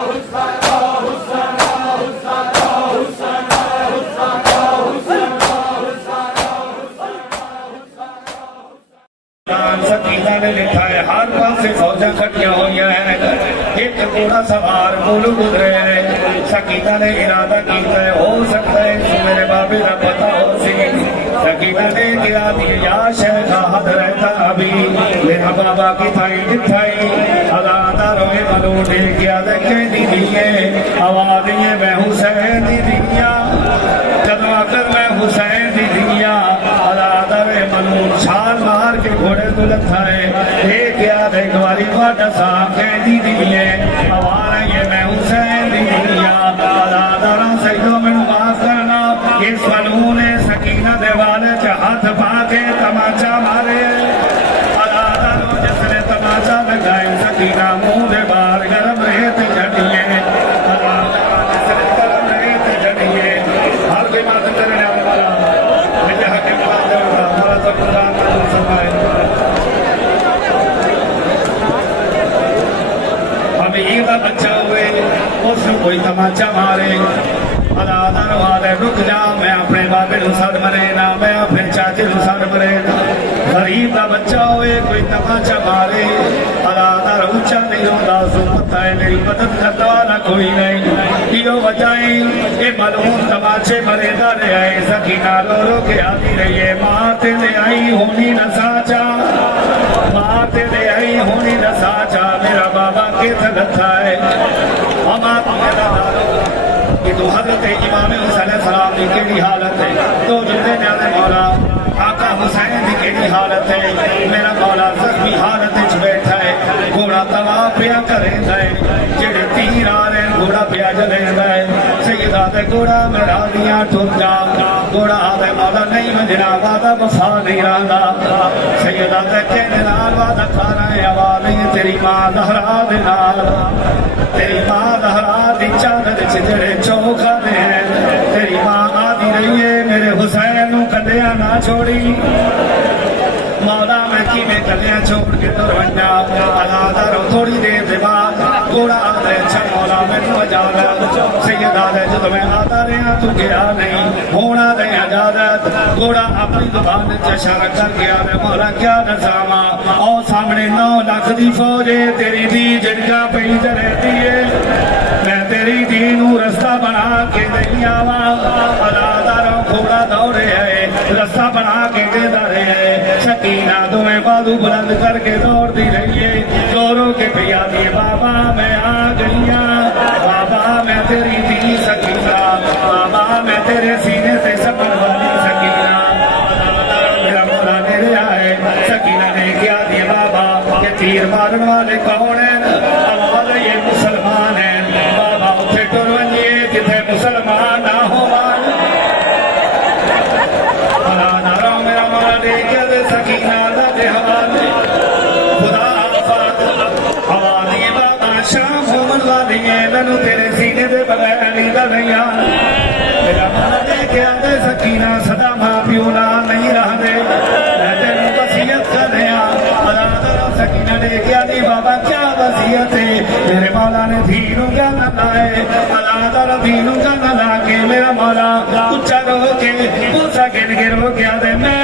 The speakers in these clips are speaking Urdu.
سکینہ نے لکھا ہے ہر پاس سے فوجیں کھٹیاں ہوئی ہیں، ایک گھوڑا سوار مول گزرے ہیں۔ سکینہ نے ارادہ کیتا ہے ہو سکتا ہے تو میرے بابے کا پتہ ہو سی۔ سکینہ نے کہا یا شیخ حضرت ابھی میرا بابا کی تھائی دتھائی اداتا روئے ملو دے کیا دیکھے دی دیئے آواز یہ میں حسین دی دنیا جب آکر میں حسین دی دنیا اداتا روئے ملو چھال مار کے گھوڑے دلت ہے ایک یاد ایک واری واٹا صاحب کہہ دی دیئے آواز یہ میں حسین دی دنیا اداتا رو سیدوں میں معاف کرنا۔ اس ملون سکینہ دیوالے ہاتھ پا کے تماچا مارے اداتا رو جس نے تماچا لگائے سکینہ منہ دے بار گرم ریت جھڑیے اداتا رو جس نے گرم ریت جھڑیے ہر کوئی بات کرنے آنے والا مجھے حقیم بات دے رہا ہمارا تو قرآن میں سمائے ہم عیدہ بچہ ہوئے اس نے کوئی تماچا مارے اداتا رو آلے رک جا میں اپنے بابے نو سر مرے نا میں اپنے چاچے نو سر مرے نا غریب دا بچہ ہوئے کوئی تماچا مارے اداتا رو اچھا نہیں ہوتا سو پتہ ہے میری مدد کرتا والا کوئی نہیں کیوں بجائیں اے ملعون تماچے مرے دا رہے آئے سکینہ رو رو کے آتی رہی ہے مارتے لے آئی ہونی نہ ساچا مارتے لے آئی ہونی نہ ساچا میرا بابا کے تلتھا ہے ہما تمہیں دارو کہ تو حضرت امام حسین علیہ السلام کی کیڑی حالت ہے تو جلدے نیازے مولا آقا حسین کی کیڑی حالت ہے میرا مولا زخمی حالت اچھ بیٹھا ہے گھوڑا توا پیا کریں دائے جڑے تیر آ رہے گھوڑا پیا جلیں دائے سیدہ دے گھوڑا میرا دیا ٹھوک جا گھوڑا آدھے مولا نہیں مجھنا وعدہ وفا نہیں رہا سیدہ دے کہنے نال وعدہ کھانا ہے آوالی تیری ماں دہرا دے نال تیری ماں دہرا دی چاند چجڑے چوکھا دے ہیں تیری ماں آدھی رہی ہے میرے حسین نو کندیا نہ چھوڑی مولا میں کی میں کندیا چھوڑ کے تو رنجا اداتا رو تھوڑی دیر دے بعد گھوڑا آدھے اچھا مولا میں تو اجازت سیدہ دے جو تمہیں آتا رہا تو گیا نہیں ہونا دے اجازت گھوڑا اپنی زبان اشارہ کر گیا میں مولا کیا نظامہ اور سامنے 9 لاکھ دی فوجے تیری دی جنگا پیج رہتی ہے میں تیری دینوں رستہ بنا کے دنیا اداتا رو گھوڑا دوڑے ہے رستہ بنا کے دے دارے ہے سکینہ تمہیں بازو بلند کر کے دوڑ دی رہی ہے دوروں کے پیا دی بابا میں آ گئیا بابا میں تیری دی سکینہ بابا میں تیرے سینے سے سفر والی سکینہ میرا مولا میرے آئے سکینہ نے کیا دی بابا کہ تیر مارن والے کون ہیں آواز یہ مسلمان ہیں بابا اٹھے ٹرونیے جتھے مسلمان نہ ہو میرا مولا دے کیا دے سکینہ دا دے حوالے خدا آفات حوالی بابا شام ہو منوا دیئے مینو تیرے سینے دے بغیر لیدہ نہیں آنا میرا مولا دے کیا دے سکینہ صدا ماں پیونا نہیں رہ دے میں تیرے وسیعت کر دیا اداتا رو سکینہ دے کیا دی بابا کیا وسیعت ہے میرے مولا نے دھینوں کیا نہ لائے اداتا رو دھینوں کا نہ لاکے میرا مولا اچھا رو کے پوچھا گر گر ہو گیا دے میں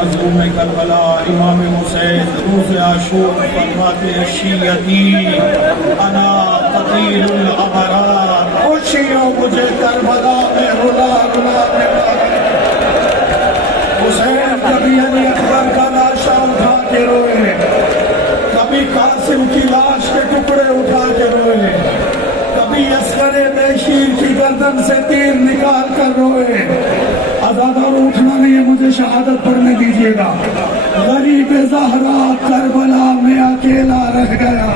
مظلوم کربلا امام حسین روز عاشور فرماتے شیعتی انا قتیل الابرار، خوشیوں مجھے کربلا میں رلا رلا حسین کبھی علی اکبر کا لاشا اٹھا کے روئے، کبھی قاسم کی لاش کے ٹکڑے اٹھا کے روئے، کبھی عسکر بشیر کی گردن سے تیر نکال کر روئے۔ آزادار اٹھنا نہیں ہے، مجھے شہادت پڑھنے دیجیے گا۔ غریب زہرا کربلا میں اکیلا رہ گیا،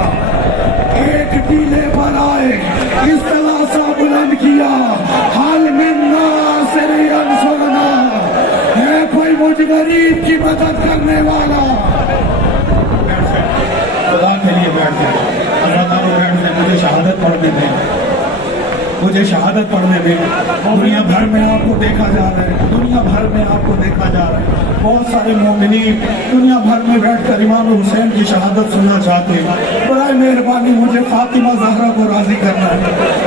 ایک ٹیلے پر آئے اس طرح سا بلند کیا، حال من ناصر ینصرنا، ہے کوئی مجھ غریب کی مدد کرنے والا؟ خدا کے لیے بیٹھ جائے، آزادار بیٹھ جائے، مجھے شہادت پڑھنے دیں، مجھے شہادت پڑھنے دیں۔ دنیا بھر میں آپ کو دیکھا جا رہا ہے، دنیا بھر میں آپ کو دیکھا جا رہا ہے، بہت سارے مومنین دنیا بھر میں بیٹھ کر امام حسین کی شہادت سننا چاہتے ہیں۔ برائے مہربانی مجھے فاطمہ زہرا کو راضی کرنا ہے،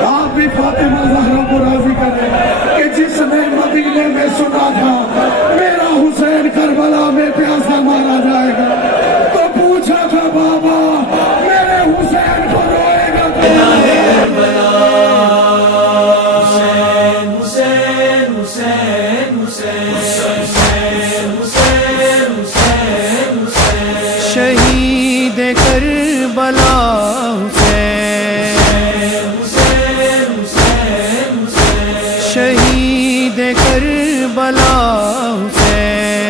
آپ بھی فاطمہ زہرا کو راضی کریں کہ جس نے مدینے میں سنا تھا میرا حسین کربلا میں پیاسا مارا جائے گا، تو پوچھا تھا بابا میرے حسین کو روئے گا تو شہید کربلا حسین، شہید کربلا حسین،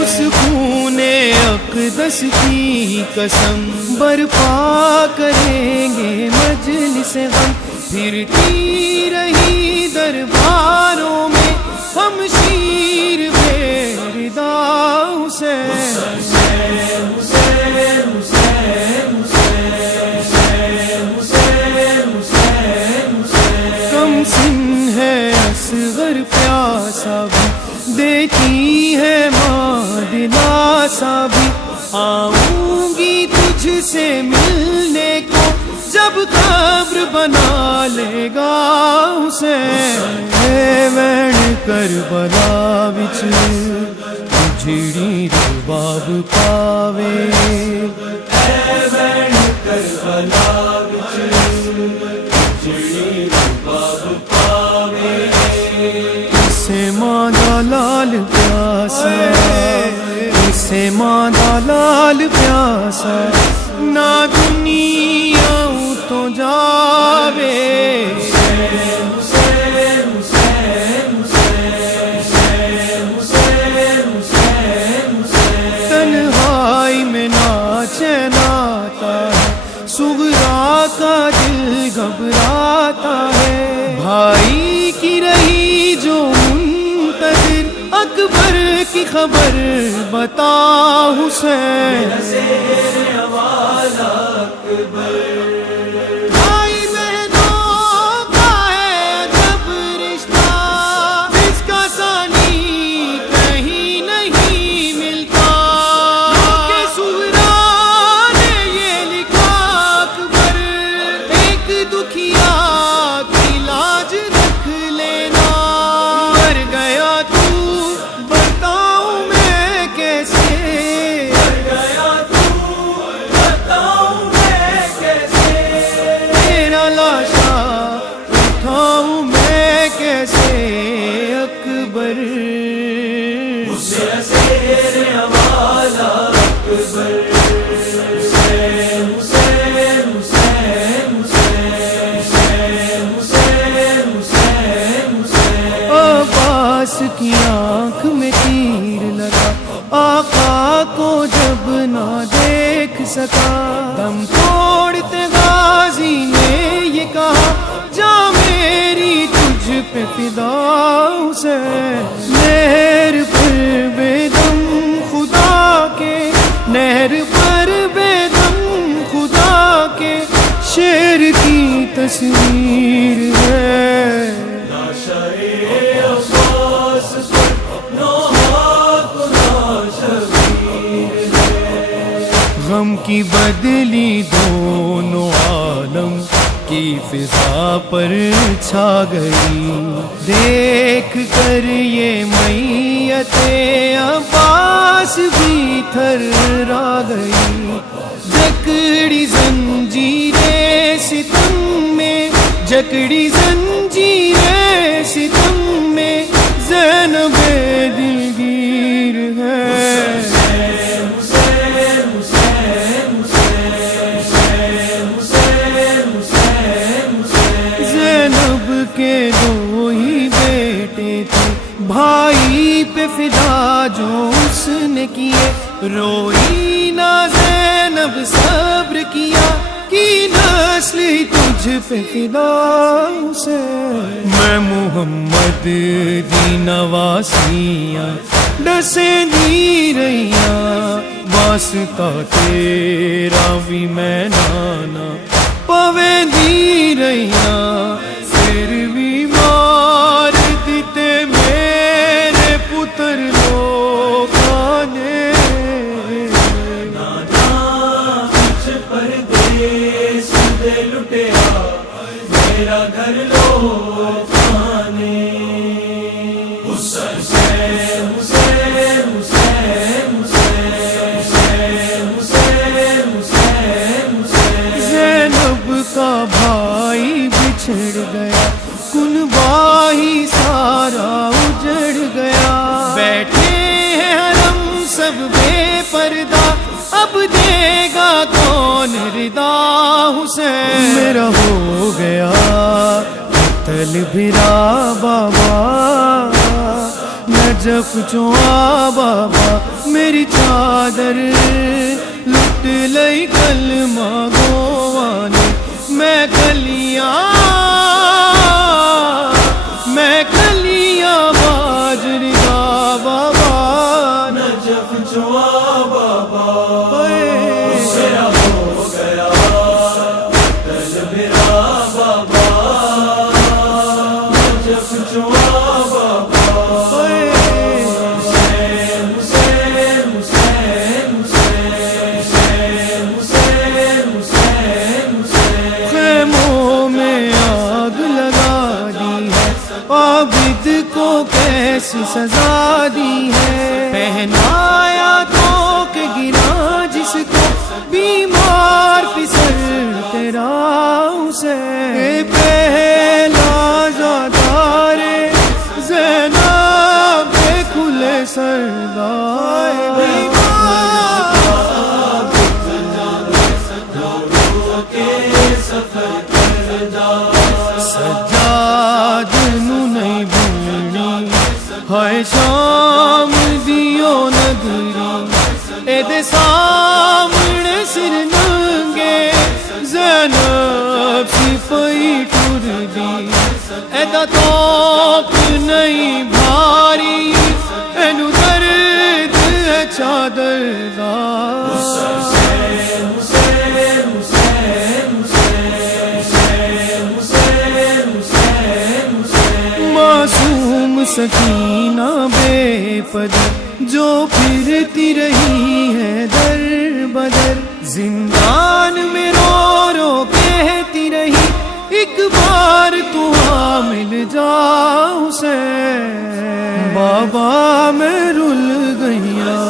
اس خون اقدس کی قسم برپا کریں گے مجلس غم، پھرتی رہی درباروں میں ہم شیر بے ردا حسین۔ کم سن ہے اصغر پیاسا بھی، دیتی ہے ماں دلاسا بھی، آؤں گی تجھ سے ملنے کو جب قبر بنا لے گا حسین۔ اے وین کربلا وچ جڑی رباب پاوے، اے وین کربلا وچ جڑی رباب پاوے، اسے ماں دا لال پیاسا، اسے ماں دا لال پیاسا، نہ دنیا تو جاوے۔ تنہائی میں ناچے ناتا ہے، صغرا کا دل گھبراتا ہے، بھائی کی رہی جو منتظر اکبر کی خبر بتا حسین۔ بھائی بہنوں کا ہے جب رشتہ، جس کا ثانی کہیں نہیں ملتا، کہ صغرا نے یہ لکھا اکبر ایک دکھیا کی لاج رکھ لینا، مر گیا تو بتاؤں میں کیسے، مر گیا تو بتاؤں میں کیسے، تیرا لاشا اٹھاؤں میں کیسے اکبر، زیر حوالہ اکبر، حسین حسین حسین حسین حسین حسین حسین۔ عباس کی آنکھ میں تیر لگا، آقا کو جب نہ دیکھ سکا، دم توڑتے غازی نے یہ کہا جا میری تجھ پہ فدا حسین۔ نہر پر بے دم خدا کے، نہر پر بے دم خدا کے، شیر کی تصویر ہے، غم کی بدلی دونوں عالم کی فضا پر چھا گئی، دیکھ کر یہ میت عباس بھی تھرا گئی، جکڑی زنجیریں ستم میں، جکڑی زنجیریں ستم میں، زینب دلگیر ہے۔ زینب کے دو ہی بیٹے تھے، بھائی پہ فدا جو اس نے کیے، روئی نہ زینب صبر کیا، کی نسل ہی تجھ پہ فدا سے۔ میں محمد دی نواسیاں ڈسیں دی رہیاں، واسطہ تیرا بھی میں نانا پویں دی رہیاں، پھر بھی مار دیتے میرے پتر لوگاں نے۔ نانا کچھ پردیس دے لٹیا، میرا گھر لوگاں نے۔ حسین حسین حسین زینب کا بھائی بچھڑ گیا، کنبہ ہی سارا اجڑ گیا، بیٹھے ہیں حرم سب بے پردہ، اب دے گا کون ردا؟ حسین میرا ہو گیا قتل بھرا بابا، نجف چوا بابا، میری چادر لٹ لئی کلمہ گواں نے، میں کلیاں باجری دا بابا، نجف چوا بابا، میرا ہو گیا قتل بھرا بابا، نجف چوا بابا۔ خیموں میں آگ لگا دی ہے، عابد کو کیسی سزا دی ہے، پہنایا تو کہ گرا جس کو، بیمار پسر تیرا اسے، پہلا زادارے زینب کھلے سردار، سجاد نو نہیں بھولنی، ہائے شام دیو نگری، اے دے سامنے سر ننگے، زینب سی پئی ٹر دی، اے دا توپ نہیں بھاری، اینو درد ہے چادر دا۔ معصوم سکینہ بے پدر جو پھرتی رہی ہے در بدر، زندان میں رو رو کہتی رہی، ایک بار تو آ مل جا حسین، بابا میں رل گیا،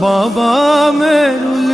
بابا میں رل